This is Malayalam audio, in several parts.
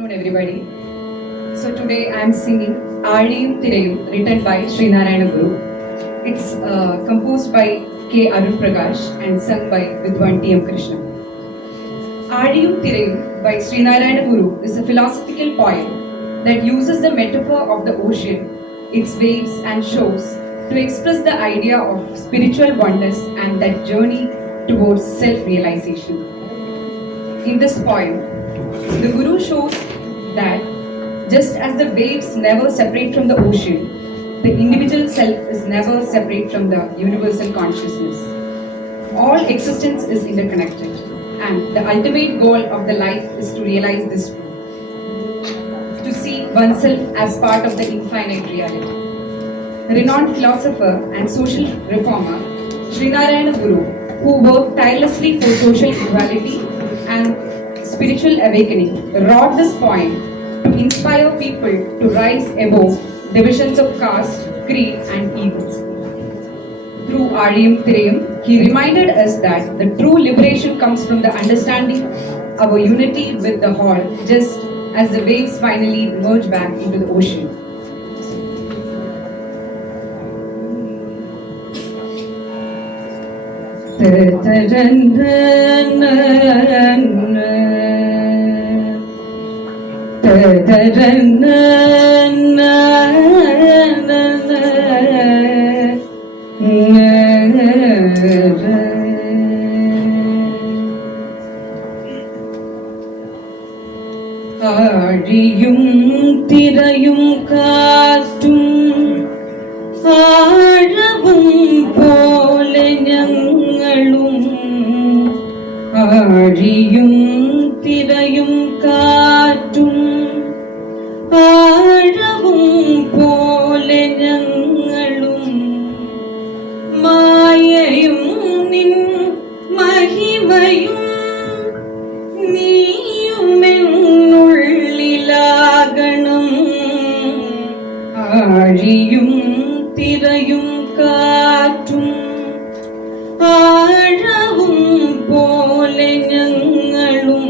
afternoon, everybody. So today I am singing Aadiyum Thirayum, written by Srinarayana Guru. It's composed by K. Arun Prakash and sung by Vidwan T. M. Krishna. Aadiyum Thirayum by Srinarayana Guru is a philosophical poem that uses the metaphor of the ocean, its waves and shores to express the idea of spiritual oneness and that journey towards self-realization. In this poem, the Guru shows that just as the waves never separate from the ocean, the individual self is never separate from the universal consciousness. All existence is interconnected, and the ultimate goal of the life is to realize this truth, to see oneself as part of the infinite reality. Renowned philosopher and social reformer Srinarayana Guru, who worked tirelessly for social equality and spiritual awakening, wrote this poem to inspire people to rise above divisions of caste, creed, and evils. Through Aadiyum Thirayum, he reminded us that the true liberation comes from the understanding our unity with the whole, just as the waves finally merge back into the ocean. ആഴിയും തിരയും കാറ്റും ആഴവും പോലെ ഞങ്ങളും ആഴിയും തിരയും കാറ്റും ആഴവും പോലെ ഞങ്ങളും മായയും നിൻ മഹിമയും നീയുമെന്നുള്ളിലാകണം ആഴിയും തിരയും കാറ്റും ആഴവും പോലെ ഞങ്ങളും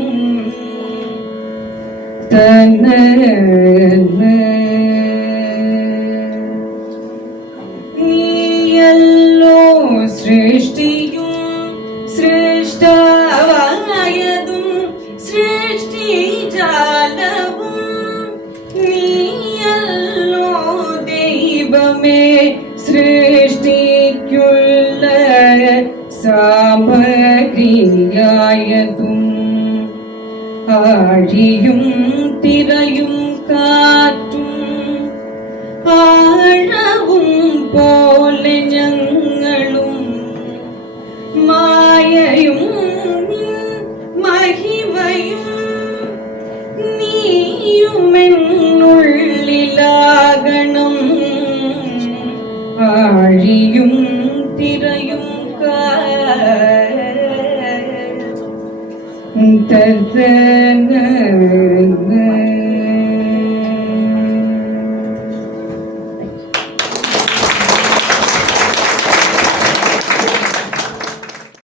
നീയല്ലോ സൃഷ്ടിയും സൃഷ്ടാവായതും സൃഷ്ടിജാലവും നീയല്ലോ ദൈവമേ സൃഷ്ടിക്കുള്ള സാമഗ്രിയായതും ആഴിയും തിരയും കാറ്റും ആഴവും പോലെ ഞങ്ങളും മായയും മഹിമയും നീയുമെന്നുള്ളിലാകണം ആഴിയും തിരയും കാറ്റും